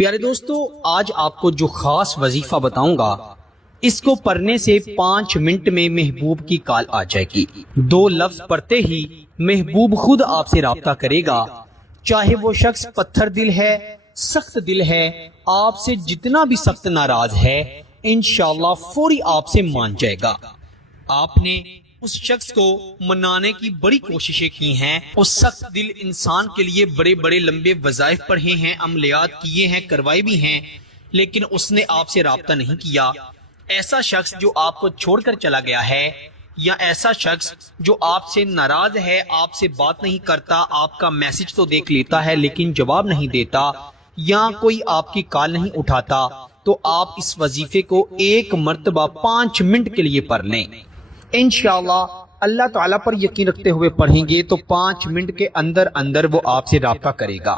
پیارے دوستو، آج آپ کو جو خاص وظیفہ بتاؤں گا اس کو پڑھنے سے 5 منٹ میں محبوب کی کال آ جائے گی۔ 2 لفظ پڑھتے ہی محبوب خود آپ سے رابطہ کرے گا، چاہے وہ شخص پتھر دل ہے، سخت دل ہے، آپ سے جتنا بھی سخت ناراض ہے، انشاءاللہ فوری آپ سے مان جائے گا۔ آپ نے اس شخص کو منانے کی بڑی کوششیں کی ہیں، اس سخت دل انسان کے لیے بڑے بڑے لمبے وظائف پڑھے ہیں، عملیات کیے ہیں، کروائے بھی ہیں، لیکن اس نے آپ سے رابطہ نہیں کیا۔ ایسا شخص جو آپ کو چھوڑ کر چلا گیا ہے، یا ایسا شخص جو آپ سے ناراض ہے، آپ سے بات نہیں کرتا، آپ کا میسج تو دیکھ لیتا ہے لیکن جواب نہیں دیتا، یا کوئی آپ کی کال نہیں اٹھاتا، تو آپ اس وظیفے کو 1 مرتبہ 5 منٹ کے لیے پڑھ لیں۔ انشاءاللہ اللہ تعالیٰ پر یقین رکھتے ہوئے پڑھیں گے تو 5 منٹ کے اندر اندر وہ آپ سے رابطہ کرے گا۔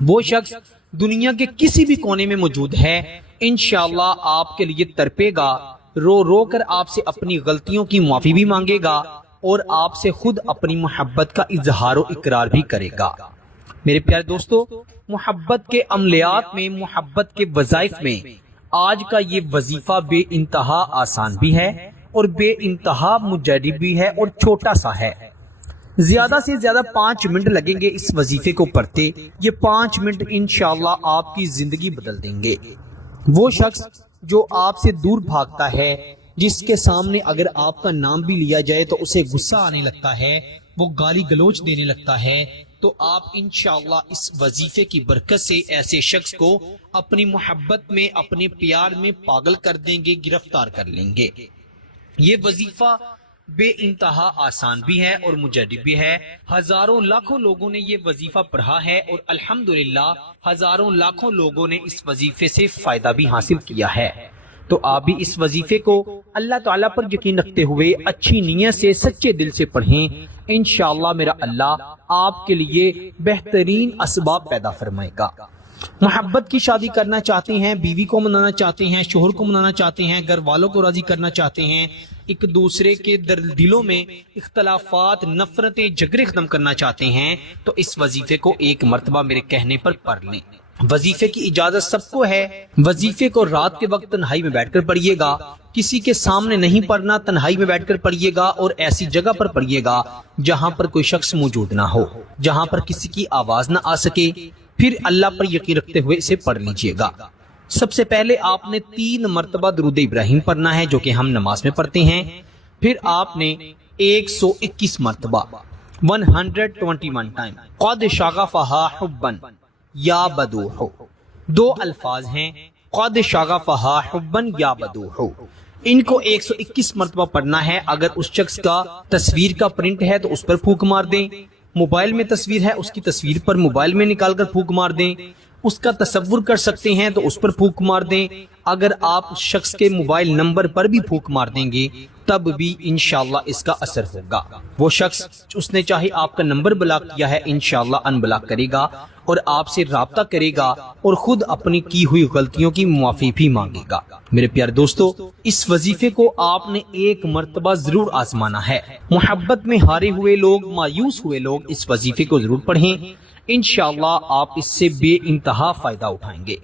وہ شخص دنیا کے کسی بھی کونے میں موجود ہے، انشاءاللہ آپ کے لیے تڑپے گا، رو رو کر آپ سے اپنی غلطیوں کی معافی بھی مانگے گا، اور آپ سے خود اپنی محبت کا اظہار و اقرار بھی کرے گا۔ میرے پیارے دوستو، محبت کے عملیات میں، محبت کے وظائف میں آج کا یہ وظیفہ بے انتہا آسان بھی ہے اور بے انتہا مجرب بھی ہے اور چھوٹا سا ہے۔ زیادہ سے زیادہ 5 منٹ لگیں گے اس وظیفے کو پڑھتے۔ یہ 5 منٹ انشاءاللہ آپ کی زندگی بدل دیں گے۔ وہ شخص جو آپ سے دور بھاگتا ہے، جس کے سامنے اگر آپ کا نام بھی لیا جائے تو اسے غصہ آنے لگتا ہے، وہ گالی گلوچ دینے لگتا ہے، تو آپ انشاءاللہ اس وظیفے کی برکت سے ایسے شخص کو اپنی محبت میں، اپنے پیار میں پاگل کر دیں گے، گرفتار کر لیں گے۔ یہ وظیفہ بے انتہا آسان بھی ہے اور مجرب بھی ہے۔ ہزاروں لاکھوں لوگوں نے یہ وظیفہ پڑھا ہے اور الحمدللہ ہزاروں لاکھوں لوگوں نے اس وظیفے سے فائدہ بھی حاصل کیا ہے۔ تو آپ بھی اس وظیفے کو اللہ تعالیٰ پر یقین رکھتے ہوئے اچھی نیت سے، سچے دل سے پڑھیں۔ انشاءاللہ میرا اللہ آپ کے لیے بہترین اسباب پیدا فرمائے گا۔ محبت کی شادی کرنا چاہتے ہیں، بیوی کو منانا چاہتے ہیں، شوہر کو منانا چاہتے ہیں، گھر والوں کو راضی کرنا چاہتے ہیں، ایک دوسرے کے دلوں میں اختلافات، نفرتیں، جھگڑے ختم کرنا چاہتے ہیں، تو اس وظیفے کو 1 مرتبہ میرے کہنے پر پڑھ لیں۔ وظیفے کی اجازت سب کو ہے۔ وظیفے کو رات کے وقت تنہائی میں بیٹھ کر پڑھیے گا، کسی کے سامنے نہیں پڑھنا، تنہائی میں بیٹھ کر پڑھیے گا، اور ایسی جگہ پر پڑھیے گا جہاں پر کوئی شخص موجود نہ ہو، جہاں پر کسی کی آواز نہ آ سکے۔ پھر اللہ پر یقین رکھتے ہوئے اسے پڑھ لیجئے گا۔ سب سے پہلے آپ نے 3 مرتبہ درود ابراہیم پڑھنا ہے، جو کہ ہم نماز میں پڑھتے ہیں۔ پھر آپ نے 121 مرتبہ 121 ٹائم قد شغفہا حبا یا بدوح، 2 الفاظ ہیں، قد شغفہا حبا یا بدوح، ان کو 121 مرتبہ پڑھنا ہے۔ اگر اس شخص کا تصویر کا پرنٹ ہے تو اس پر پھونک مار دیں، موبائل میں تصویر ہے اس کی تصویر پر موبائل میں نکال کر پھونک مار دیں، اس کا تصور کر سکتے ہیں تو اس پر پھونک مار دیں۔ اگر آپ شخص کے موبائل نمبر پر بھی پھونک مار دیں گے تب بھی انشاءاللہ اس کا اثر ہوگا۔ وہ شخص اس نے چاہے آپ کا نمبر بلاک کیا ہے، انشاءاللہ ان بلاک کرے گا اور آپ سے رابطہ کرے گا اور خود اپنی کی ہوئی غلطیوں کی معافی بھی مانگے گا۔ میرے پیارے دوستو، اس وظیفے کو آپ نے 1 مرتبہ ضرور آزمانا ہے۔ محبت میں ہارے ہوئے لوگ، مایوس ہوئے لوگ اس وظیفے کو ضرور پڑھیں، انشاءاللہ آپ اس سے بے انتہا فائدہ اٹھائیں گے۔